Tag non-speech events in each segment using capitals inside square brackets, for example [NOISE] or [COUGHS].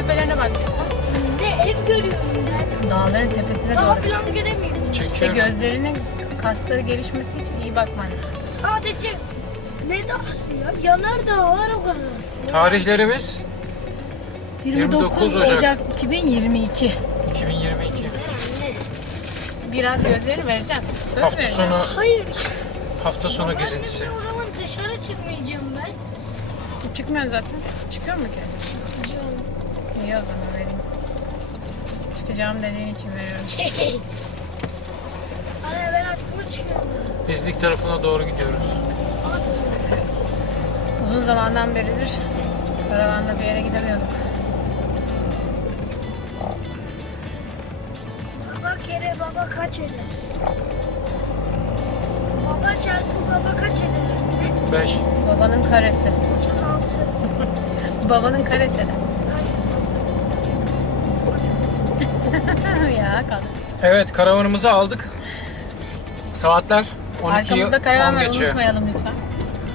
dağların tepelerine bak. Ne ev görüyorum ben. Dağların tepesine Daha doğru. falan göremiyorum. İşte gözlerinin kasları gelişmesi için iyi bakman lazım. Sadece ne dağısı ya? Yanar dağ var o kadar. Tarihlerimiz 29 Ocak. 2022. 2022. Biraz gözlerini vereceğim. Söz Hafta veriyorum. sonu Hayır. hafta sonu gezintisi. O zaman dışarı çıkmayacağım ben. Çıkmıyor zaten. Çıkıyor mu ki? İyi o zaman vereyim. Çıkacağım dediğin için veriyorum. [LAUGHS] Şey. Anne ben artık mı çıkıyorum? İznik tarafına doğru gidiyoruz. Uzun zamandan beridir karavanla bir yere gidemiyorduk. Baba kere baba kaç eder? Baba çarpı baba kaç eder? 5. Babanın karesi. 36. Babanın karesi [LAUGHS] ya kalk. Evet karavanımızı aldık. Saatler 12'yi Arkamızda karavan 10 var geçiyor. unutmayalım lütfen.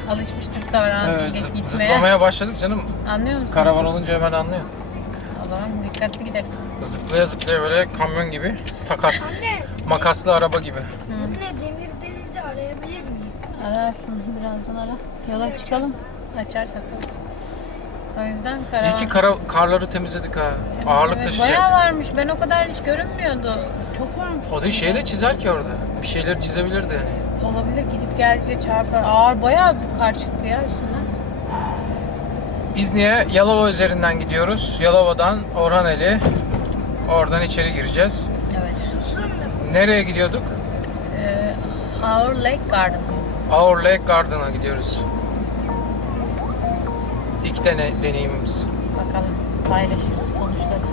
Alışmıştık karavan Evet, zıp- gitmeye. zıplamaya başladık canım. Anlıyor musun? Karavan olunca hemen anlıyor. O zaman dikkatli gidelim. Zıplaya zıplaya böyle kamyon gibi takas. Anne. Makaslı araba gibi. Anne demir denizi arayabilir miyim? Ararsın birazdan ara. Yola çıkalım. Açarsak tabii. O yüzden karavan. İyi ki kara, karları temizledik ha. Ağırlık Evet, taşıyacaktık. Bayağı varmış. Ben o kadar hiç görünmüyordu. Çok varmış. O da şey de çizer ki orada. Bir şeyler çizebilirdi yani. Olabilir. Gidip geldikçe çarpar. Ağır bayağı bir kar çıktı ya üstünden. İzni'ye Yalova üzerinden gidiyoruz. Yalova'dan Orhaneli. Oradan içeri gireceğiz. Evet. Nereye gidiyorduk? Ee, Our Lake Garden. Our Lake Garden'a gidiyoruz. İlk dene, deneyimimiz. Bakalım paylaşırız sonuçları.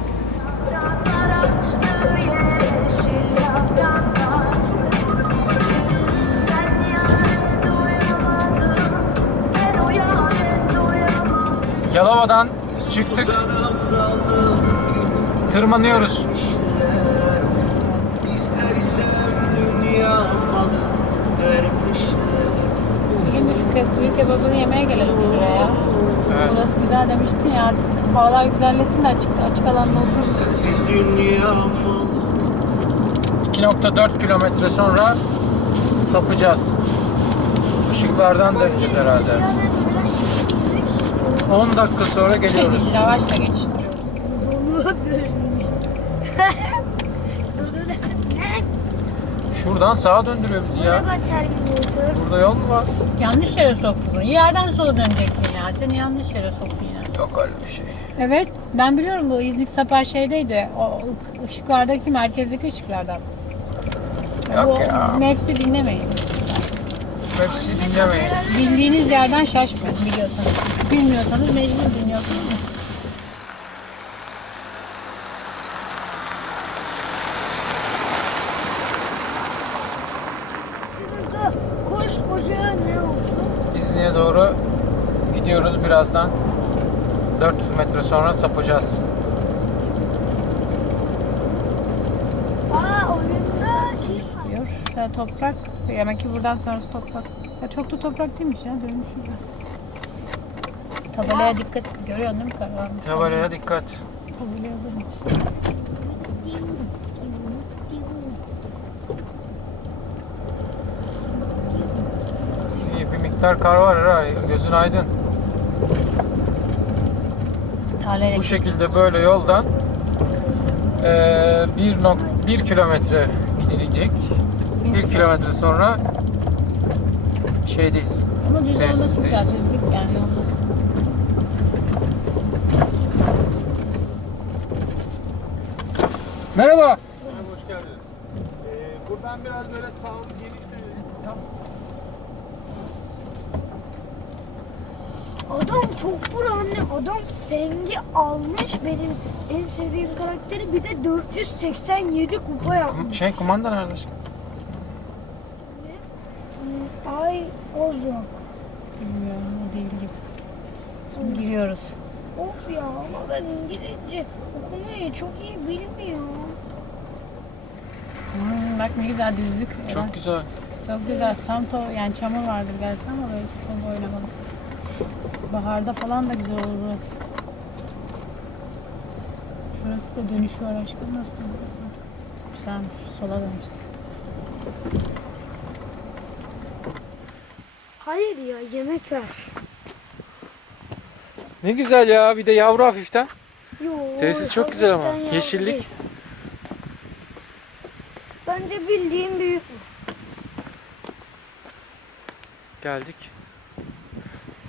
Yalova'dan çıktık. Tırmanıyoruz. İster isem dünya malı vermişler Bir gün de şu kuyu kebabını yemeye gelelim şuraya. Evet. Burası güzel demiştin ya artık havalar güzelleşsin de açık, açık alanda otururuz. Sensiz dünya malı 2.4 kilometre sonra sapacağız. Işıklardan döneceğiz herhalde. 10 dakika sonra geliyoruz. Donu da ne? Şuradan sağa döndürüyor bizi ya. Burada yol mu var? Yanlış yere soktun. Yerden sola dönecektin ya. Seni yanlış yere soktu yine. Yok öyle bir şey. Evet. Ben biliyorum bu İznik Sapan şeydeydi. O ışıklardaki merkezdeki ışıklardan. Yok bu ya. Maps'i dinlemeyin. Hepsi dinlemeyin. Bildiğiniz yerden şaşmayın biliyorsanız. Bilmiyorsanız mecbur dinliyorsunuz. mu? Şurada koskoca ne olsun? İzni'ye doğru gidiyoruz birazdan. 400 metre sonra sapacağız. Aa oyunda şey var. diyor. Ya toprak. Demek ki buradan sonrası toprak. Ya çok da toprak değilmiş ya. Dönmüş biraz. Tabelaya dikkat et. Görüyorsun değil mi karavan? Tabelaya dikkat. Tabelaya durmuş. İyi bir miktar kar var herhalde. Gözün aydın. Tarlayla Bu şekilde böyle yoldan eee 1 nok 1 kilometre gidilecek. 1 kilometre sonra şeydeyiz. Ama düz olması güzel. Tesisteyiz. Düzlük yani olması. Merhaba. Hoş geldiniz. Ee, buradan biraz böyle sağ geniş dönelim. Tam Adam çok vur anne. Adam Feng'i almış benim en sevdiğim karakteri. Bir de 487 kupa yapmış. Şey kumanda nerede? Ay Ozok. Bilmiyorum o değil gibi. Şimdi giriyoruz. Of ya ama ben İngilizce okumayı çok iyi bilmiyorum. Hmm, bak ne güzel düzlük. Çok güzel. Çok güzel. Tam to yani çamur vardır gerçi ama böyle top oynamalı. Baharda falan da güzel olur burası. Şurası da dönüşü var aşkım. Nasıl? Güzelmiş. Sola dönüş. Hayır ya yemek ver. Ne güzel ya. Bir de yavru hafiften. Yo, Tesis çok güzel ama. hafiften yavru Yeşillik. değil. Bence bildiğin büyük. Geldik.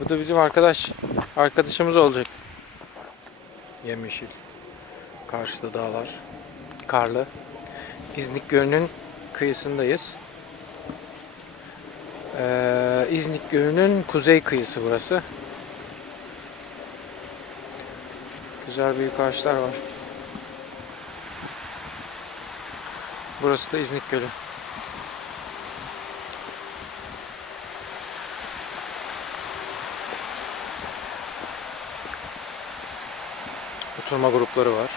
Bu da bizim arkadaş. Arkadaşımız olacak. Yemyeşil. Karşıda dağlar. Karlı. İznik Gölü'nün kıyısındayız. Ee, İznik Gölü'nün kuzey kıyısı burası. Güzel büyük ağaçlar var. Burası da İznik Gölü. Oturma grupları var.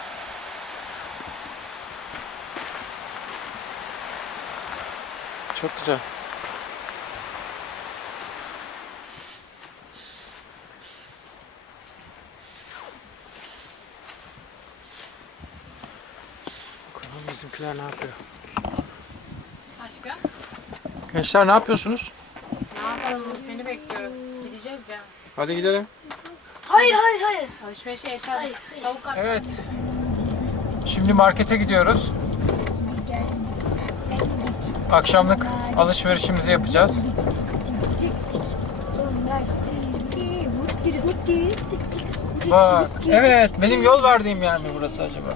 Çok güzel. Bakalım bizimkiler ne yapıyor? Aşkım. Gençler ne yapıyorsunuz? Ne yapalım? Seni bekliyoruz. Gideceğiz ya. Hadi gidelim. Hayır hayır hayır. Alışverişe yeter. Tavuk at. Evet. Şimdi markete gidiyoruz. Akşamlık alışverişimizi yapacağız. Bak. Evet. Benim yol verdiğim yer mi burası acaba?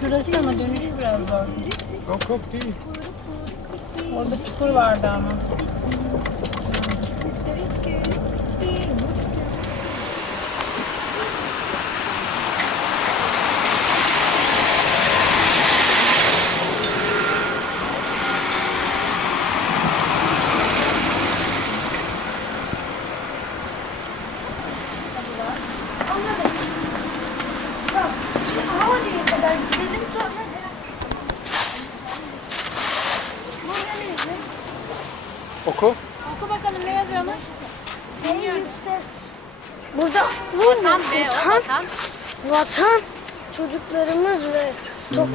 Şurası ama dönüş biraz zor. Yok yok değil. Orada çukur vardı ama. Havacıya kadar gidelim sonra Burada neydi? Oku. Oku bakalım ne yazıyormuş? Burada bu ne? Vatan Vatan, vatan. çocuklarımız ve top.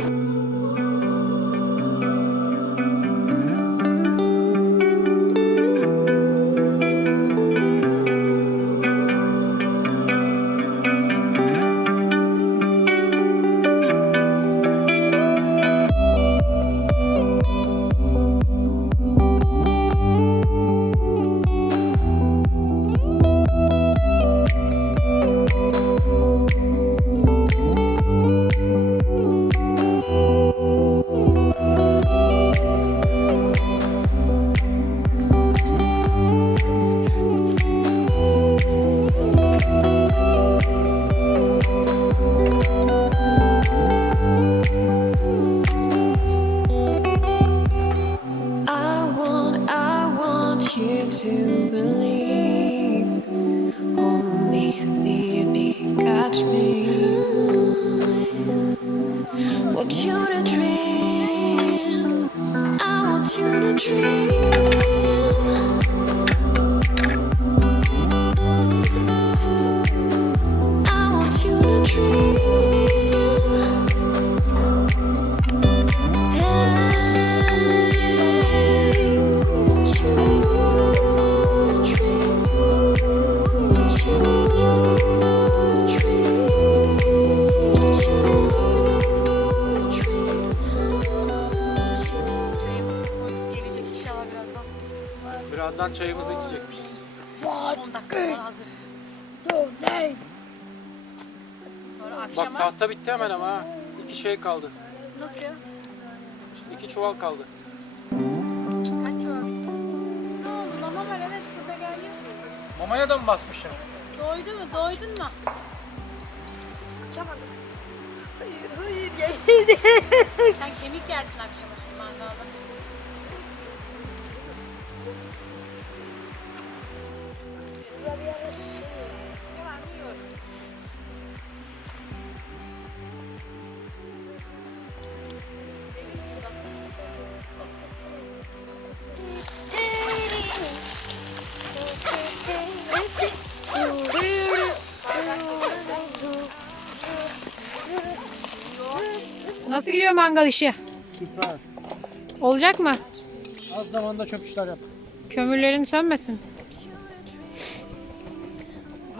10 dakika sonra hazır. ne? Sonra Bak akşama tahta bitti hemen ama ha. İki şey kaldı. nasıl ya? İşte iki çuval kaldı. Kaç çuval? Ne oldu? Mama var evet burada gel ye. Mamaya da mı basmışsın? Doydu mu? Doydun mu? Çamadım. Hayır hayır. Sen kemik yersin akşam şimdi mangalda. Nasıl gidiyor mangal işi? Süper. Olacak mı? Az zamanda çok işler yap. Kömürlerin sönmesin.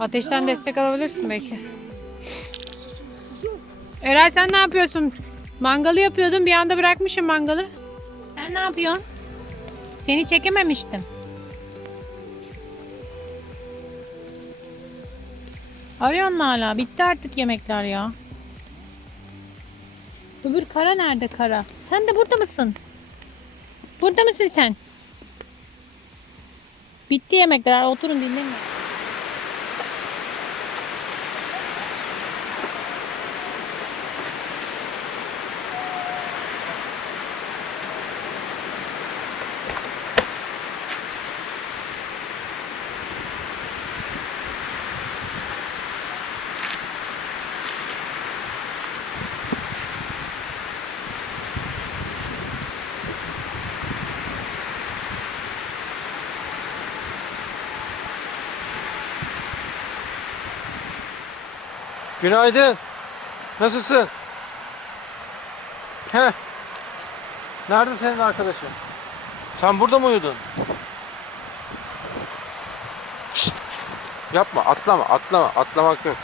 Ateşten destek alabilirsin belki. Eray sen ne yapıyorsun? Mangalı yapıyordun bir anda bırakmışsın mangalı. Sen ne yapıyorsun? Seni çekememiştim. Arıyorsun mu hala? Bitti artık yemekler ya. Öbür kara nerede kara? Sen de burada mısın? Burada mısın sen? Bitti yemekler. Oturun dinleyin. Günaydın. Nasılsın? Heh. Nerede senin arkadaşın? Sen burada mı uyudun? Şşt. Yapma, atlama, atlama, atlamak yok.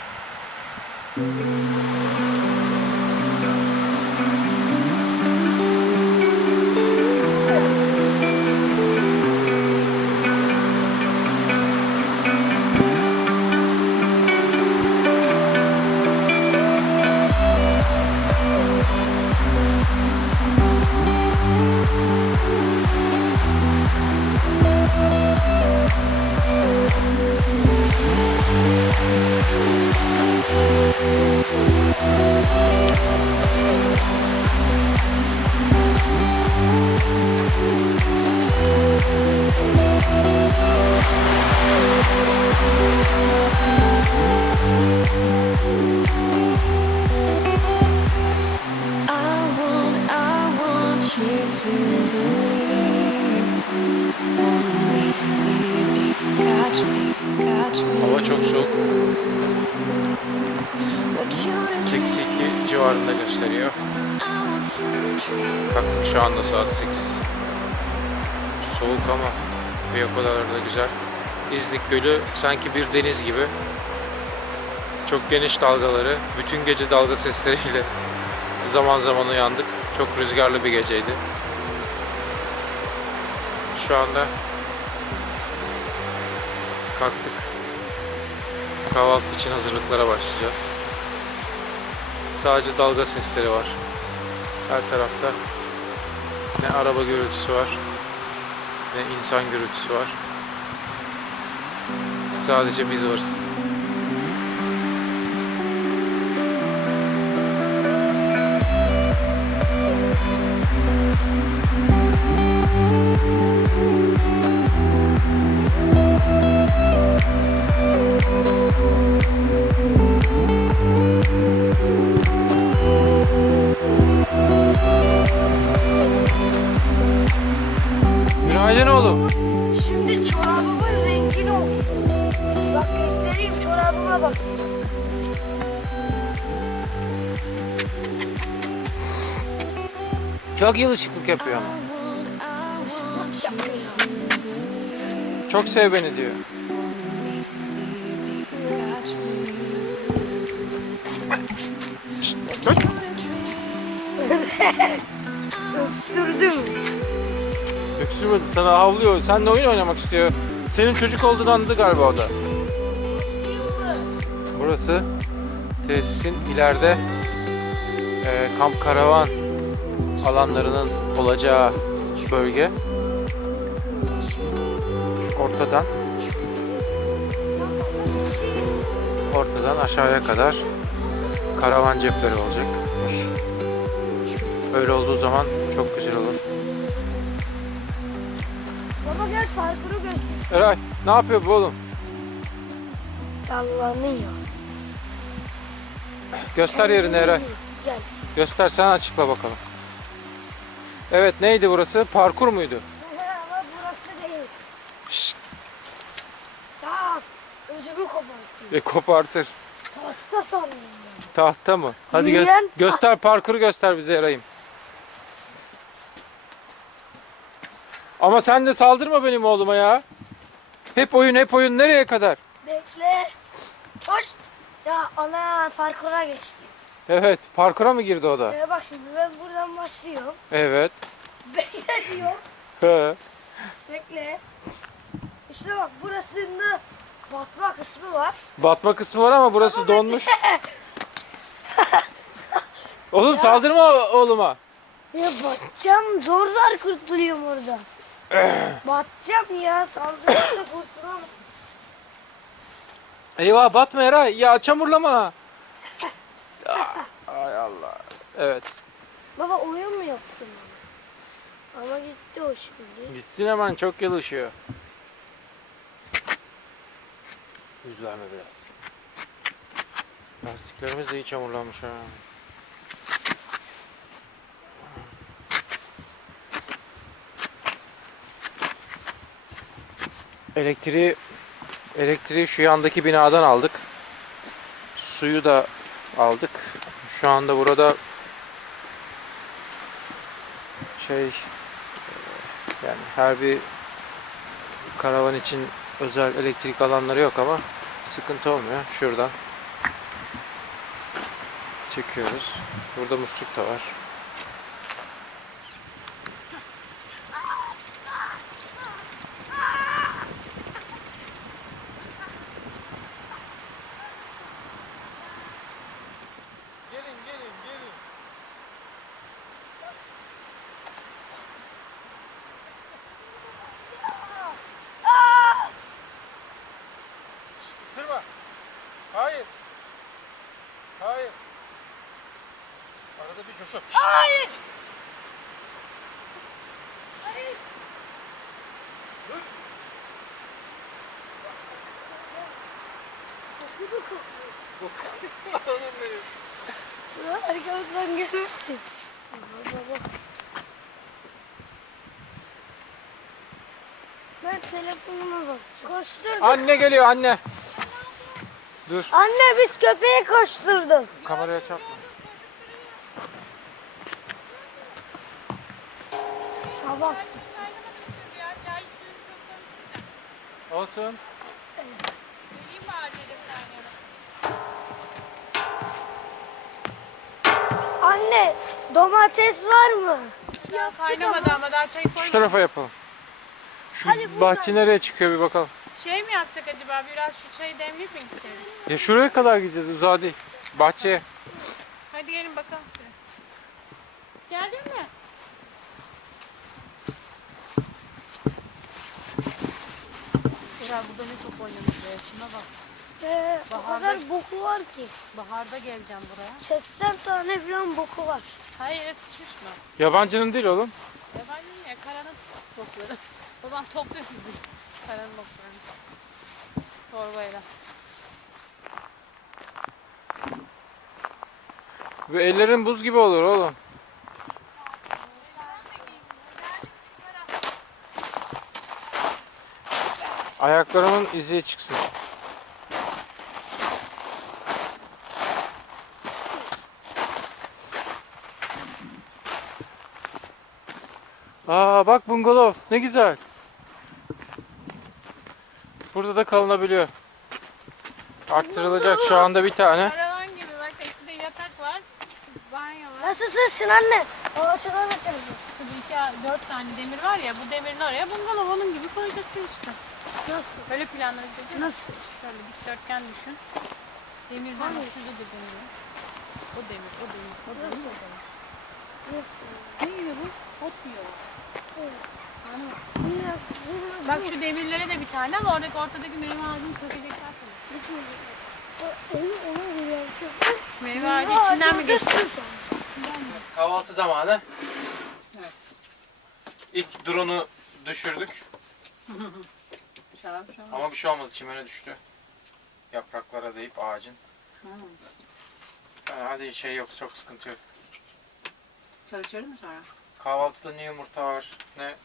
Sanki bir deniz gibi. Çok geniş dalgaları, bütün gece dalga sesleriyle [LAUGHS] zaman zaman uyandık. Çok rüzgarlı bir geceydi. Şu anda kalktık. Kahvaltı için hazırlıklara başlayacağız. Sadece dalga sesleri var. Her tarafta ne araba gürültüsü var ne insan gürültüsü var. Sadece biz varız. Çok ışıklık yapıyor ama. Çok sev beni diyor. Öksürdüm. Öksürmedi sana havlıyor. Seninle oyun oynamak istiyor. Senin çocuk olduğunu anladı galiba o da. Burası tesisin ileride e, kamp karavan alanlarının olacağı bölge. Ortadan ortadan aşağıya kadar karavan cepleri olacakmış. Öyle olduğu zaman çok güzel olur. Baba gel parkuru göster. Eray ne yapıyor bu oğlum? Sallanıyor. Göster yerini Eray. Gel. Göster sen açıkla bakalım. Evet neydi burası? Parkur muydu? Ama burası değil. Şşt, Tamam. Ödümü koparttı. e, kopartır. Tahta sandım. Tahta mı? Hadi gö- Yürüyen- göster parkuru göster bize yarayım. Ama sen de saldırma benim oğluma ya. Hep oyun hep oyun nereye kadar? Bekle. Hoş. Ya ana parkura geçti. Evet parkura mı girdi o da? Ee, bak şimdi ben buradan başlıyorum. Evet. [LAUGHS] Bekle diyor. He. Bekle. İşte bak burasında batma kısmı var. Batma kısmı var ama burası Ama donmuş. Oğlum saldırma oğluma. Ya batacağım zor zor kurtuluyorum orada. [CLEARS THROAT] batacağım ya saldırırsa kurtulamam. Eyvah batma Eray. Ya çamurlama. Evet. Baba oyun mu yaptın? Ama gitti o şimdi. Gitsin hemen çok yılışıyor. Yüz verme biraz. Lastiklerimiz de iyi çamurlanmış ha. Elektriği elektriği şu yandaki binadan aldık. Suyu da aldık. Şu anda burada şey yani her bir karavan için özel elektrik alanları yok ama sıkıntı olmuyor. Şuradan çekiyoruz. Burada musluk da var. Bir coşup. Hayır. Ya arkamızdan gelmesin. Baba baba. Ben telefonuma bakacağım. Koşturduk. Anne geliyor anne. Dur. Anne biz köpeği koşturduk. Kameraya çarpma. Sabah. Olsun. Anne domates var mı? Daha kaynamadı ama daha çayı Şu koymadım. tarafa yapalım. Şu Hadi buradan. bahçe nereye çıkıyor bir bakalım. Şey mi yapsak acaba biraz şu çayı demleyip mi gitseydik? Ya şuraya kadar gideceğiz uzağa değil. Bahçeye. Hadi gelin bakalım. Geldin mi? Güzel burada ne top oynamış be. Şuna bak. Ee, o Baharda- kadar boku var ki. Baharda geleceğim buraya. 80 tane falan boku var. Hayır yere sıçmış mı? Yabancının değil oğlum. Yabancı ya karanın topları. [LAUGHS] Babam topluyor sizi. Karanın toplarını. Torbayla. Bu ellerin buz gibi olur oğlum. Ayaklarımın izi çıksın. Aa bak bungalov ne güzel. Burada da kalınabiliyor. Arttırılacak şu anda bir tane. Karavan gibi bak içinde yatak var. Banyo var. Nasılsın anne? Şuradan açalım. Tabii iki, dört tane demir var ya bu demirin oraya bungalov onun gibi koyacaksın işte. Nasıl? Böyle planladık. Nasıl? Şöyle dikdörtgen düşün. Demirden üçüncü de demir. O demir, o demir, o demir, o demir. Ne yiyor bu? Ot yiyor. Bak şu demirlere de bir tane ama oradaki ortadaki meyve ağacını sökecekler. Meyve ağacı içinden mi geçti? Kahvaltı zamanı. İlk drone'u düşürdük. [LAUGHS] Ama bir şey olmadı. Çimene düştü. Yapraklara değip ağacın. Yani hadi şey yok, çok sıkıntı yok. Çalışır mı sonra? Kahvaltıda ne yumurta var, ne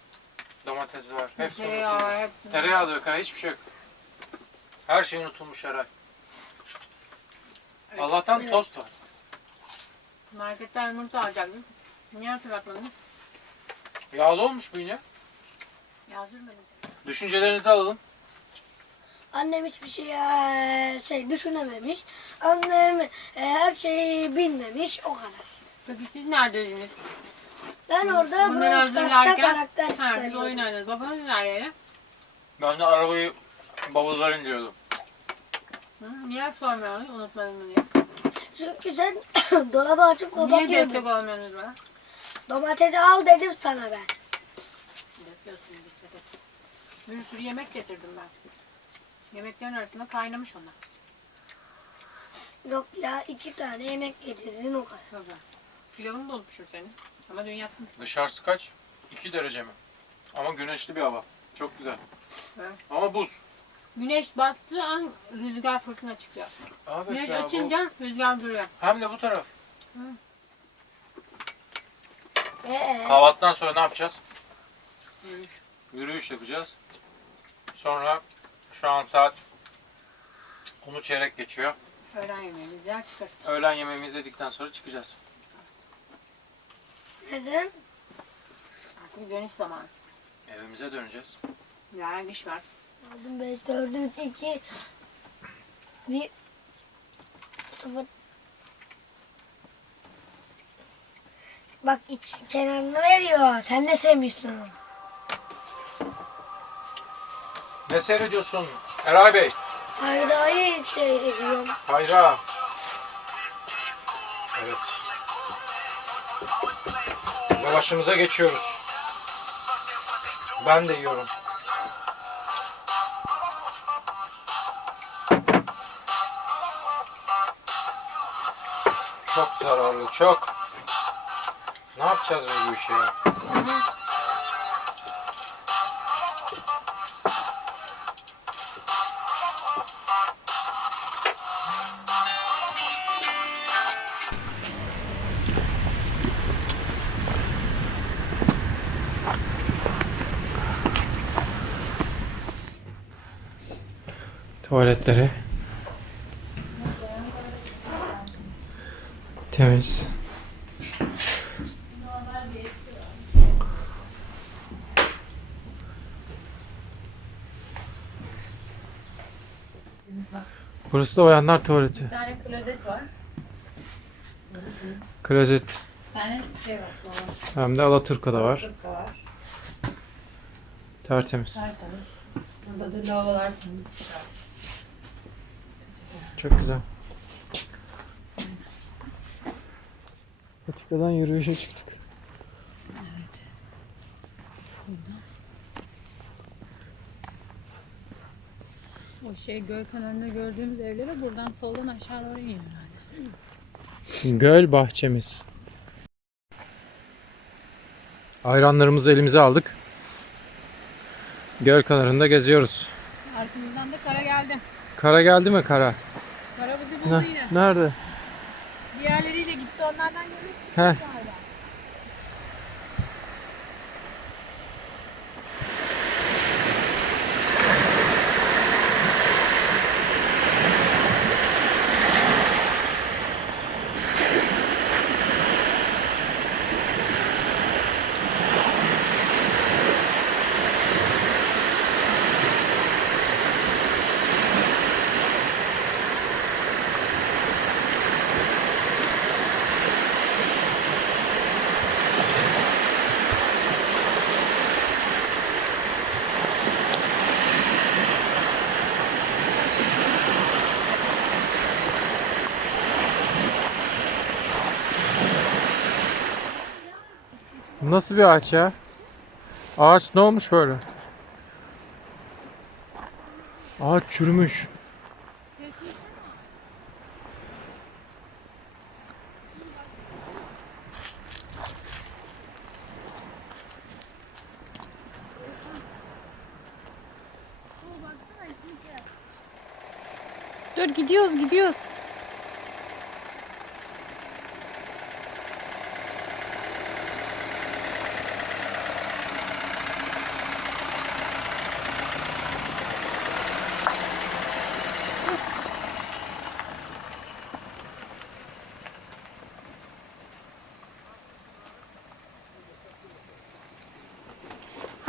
domates var. Hepsi Tereyağı, unutulmuş. hepsi. Tereyağı da yok ha, hiçbir şey yok. Her şey unutulmuş herhalde. Allah'tan tost var. Marketten yumurta alacaktık. Niye hatırlatmadınız? Yağlı olmuş bu yine. Yağ sürmedim. Düşüncelerinizi alalım. Annem hiçbir şey eee, şey düşünememiş. Annem eee, her şeyi bilmemiş. O kadar. Peki siz neredeydiniz? Ben orada Bunları Brawl Stars'ta hazırlarken karakter çıkarıyordum. oyun oynadınız. Babanız nerede? Ben de arabayı bavullara indiriyordum. Hı? Niye sormuyorsunuz? Unutmadın mı diye. Çünkü sen [COUGHS] dolabı açıp Niye kapatıyordun. destek olmuyorsunuz bana? Domatesi al dedim sana ben. Yapıyorsun dikkat et. Bir sürü yemek getirdim ben. Yemeklerin arasında kaynamış onlar. Yok ya iki tane yemek getirdin o kadar. Tabii. Pilavını da unutmuşum senin. Ama dün yaptım. Dışarısı kaç? 2 derece mi? Ama güneşli bir hava. Çok güzel. Evet. Ama buz. Güneş battığı an rüzgar fırtına çıkıyor. Evet Güneş ya, bu- açınca rüzgar duruyor. Hem de bu taraf. Ee, Kahvaltıdan sonra ne yapacağız? Yürüyüş. Yürüyüş yapacağız. Sonra şu an saat 10'u çeyrek geçiyor. Öğlen yemeğimizi yer çıkarız. Öğlen yemeğimizi yedikten sonra çıkacağız. neden? Artık dönüş zamanı. Evimize döneceğiz. Yarın iş var. Aldım 5, 4, 3, 2, 1, 0. Bak iç kenarını veriyor. Sen de sevmişsin onu. Ne seyrediyorsun Eray Bey? Hayda'yı seviyorum. Hayra. Evet. Lavaşımıza geçiyoruz. Ben de yiyorum. Çok zararlı, çok. Ne yapacağız biz bu işi ya? Tuvaletleri temiz. Burası da bayanlar tuvaleti. Bir tane klozet var. Klozet. Bir tane şey var. Hem de Alaturka'da var. Fırka var. Tertemiz. Tertemiz. Burada da lavabolar temiz. Çok güzel. Patikadan yürüyüşe çıktık. O şey göl kenarında gördüğümüz evlere buradan soldan aşağı doğru iniyor herhalde. Göl bahçemiz. Ayranlarımızı elimize aldık. Göl kenarında geziyoruz. Arkamızdan da kara geldi. Kara geldi mi kara? Ne-. Nerede? Diğerleriyle gitti onlardan yemek Heh. Nasıl bir ağaç ya? Ağaç ne olmuş böyle? Ağaç çürümüş. Dur gidiyoruz gidiyoruz.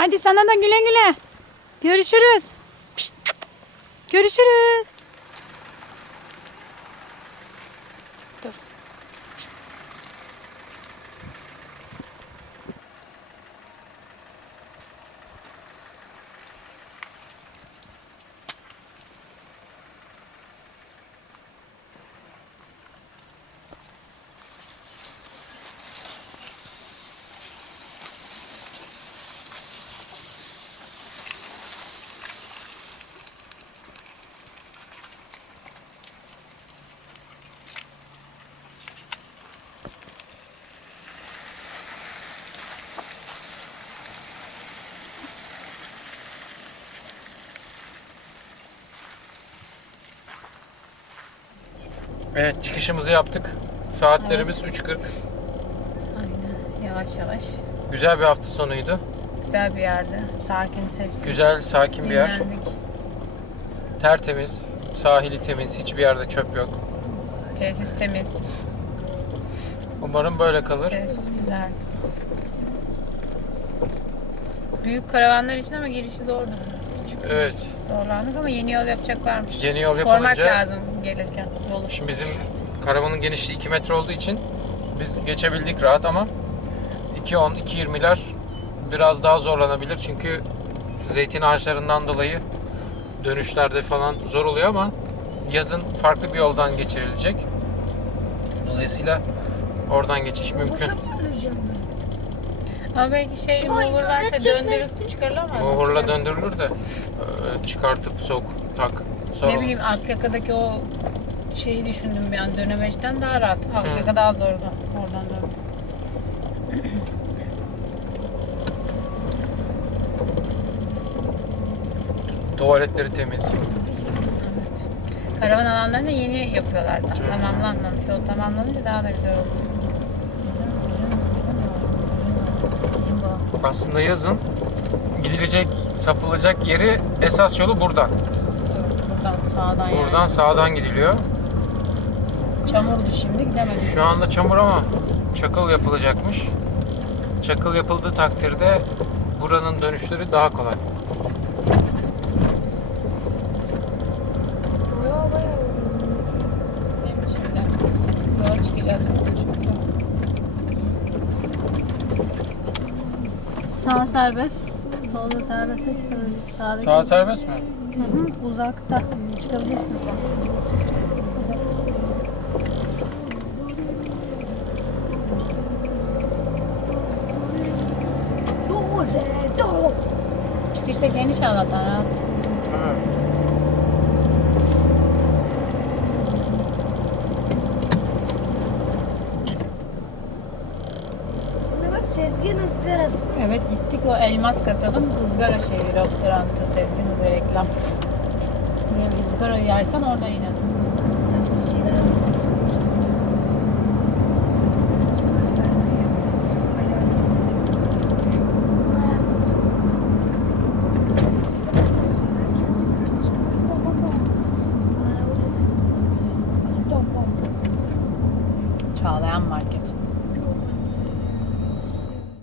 Hadi sana da güle güle. Görüşürüz. Pişt. Görüşürüz. Evet çıkışımızı yaptık. Saatlerimiz 3.40. Aynen. Yavaş yavaş. Güzel bir hafta sonuydu. Güzel bir yerde. Sakin, sessiz. Güzel, sakin bir yer. Dinlendik. Tertemiz, sahili temiz, hiçbir yerde çöp yok. Tesis temiz. Umarım böyle kalır. Tesis güzel. Büyük karavanlar için ama girişi zordu. Küçük Evet. Zorlandık ama yeni yol yapacaklarmış. Yeni yol Sormak yapılınca- lazım gelirken yolu. Şimdi bizim karavanın genişliği 2 metre olduğu için biz geçebildik rahat ama 2.10, 2.20'ler biraz daha zorlanabilir çünkü zeytin ağaçlarından dolayı dönüşlerde falan zor oluyor ama yazın farklı bir yoldan geçirilecek. Dolayısıyla oradan geçiş mümkün. Ama belki şey mover varsa döndürüp çıkarılamaz. mı? Muhurla döndürülür de e, çıkartıp sok, tak, Ne bileyim Akyaka'daki o şeyi düşündüm bir an dönemeçten daha rahat. Akyaka daha zordu. Oradan dön. [CLEARS THROAT] Tuvaletleri temiz. Evet. Karavan alanlarını yeni yapıyorlar daha. Tamamlanmamış. O tamamlanınca daha da güzel olur. Aslında yazın gidilecek, sapılacak yeri esas yolu buradan. Buradan sağdan yani. Buradan sağdan gidiliyor. Çamurdu şimdi gidemedik. Şu anda çamur ama çakıl yapılacakmış. Çakıl yapıldığı takdirde buranın dönüşleri daha kolay. Sağ serbest. Solda serbest çıkabiliriz. Sağdaki Sağ serbest mi? Hı hı, uzakta. Çıkabilirsin sen. Çık çık. Çıkışta geniş Allah'tan rahat. Tamam. Evet gittik o elmas kasabın ızgara şeyi, restoranı, Sezgin Izgara reklam. Bir ızgara yersen orada yine.